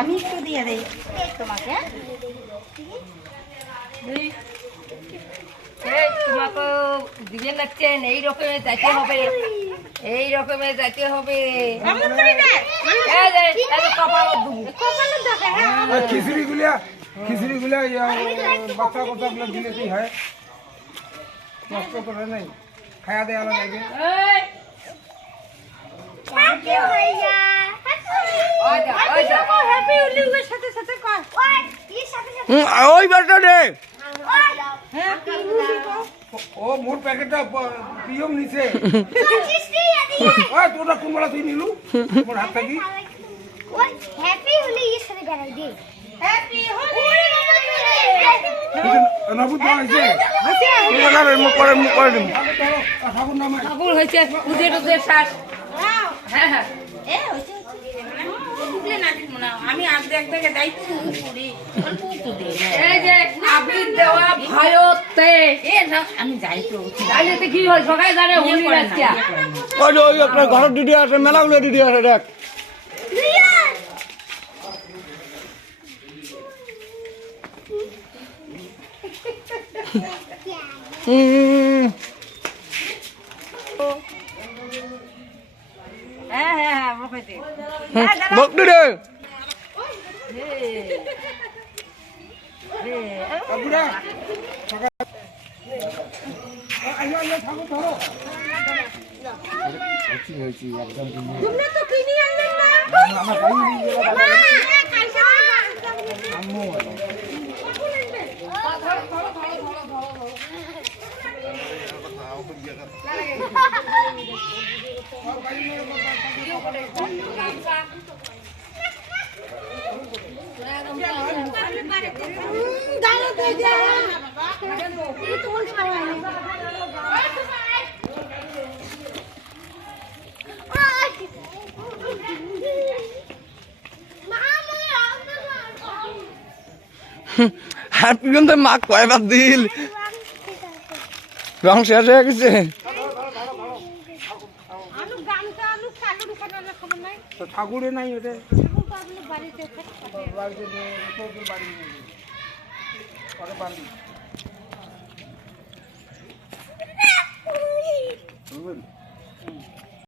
আমি একটু দিয়ে দেই তোমাকে। তোমাকে দিবে লাগছেন এই রকমের যাইতে হবে, এই রকমের যাইতে হবে। খিচুড়ি গুলা বাচ্চা বাচ্চা গুলো দিলে কি হয়, নষ্ট করে নাই, খায়া দেওয়া লাগে। ওই বাচ্চা রে ও মোর প্যাকেটটা পিয়ম নিছে। তোরা কোন বেলা তুই নিলু মোর হাত থাকি? হ্যাপি হোলি এর সাথে বেড়াই দে। হ্যাপি হোলি নবুদ হইছে ঠাকুর নামে ঠাকুর হয়েছে উদের উদের শ্বাস। হ্যাঁ হ্যাঁ আমি আগে একদিকে দায়িত্ব করি। এই যে আবির দেওয়া ভারতে আমি যাই তো যাইলে কি হয় সকালে জানে হোলি আজকে ওই যে ওই আপনার ঘরের দিদি আছে, মেলাগুলো দিদি আছে দেখ। হ্যাঁ হ্যাঁ হ্যাঁ বকইতে বকনি রে বুড়া আইয়া আইয়া ঠাকুর ধরো। তোমরা তো কিনি আনলেন না। আমার গাড়ি নিয়ে গেল। আম্মু হ্যাপি কিন্তু মা কয়বার দিল, রং শেষ হয়ে গেছে। ঠাকুরে নাই ওটা বাড়ি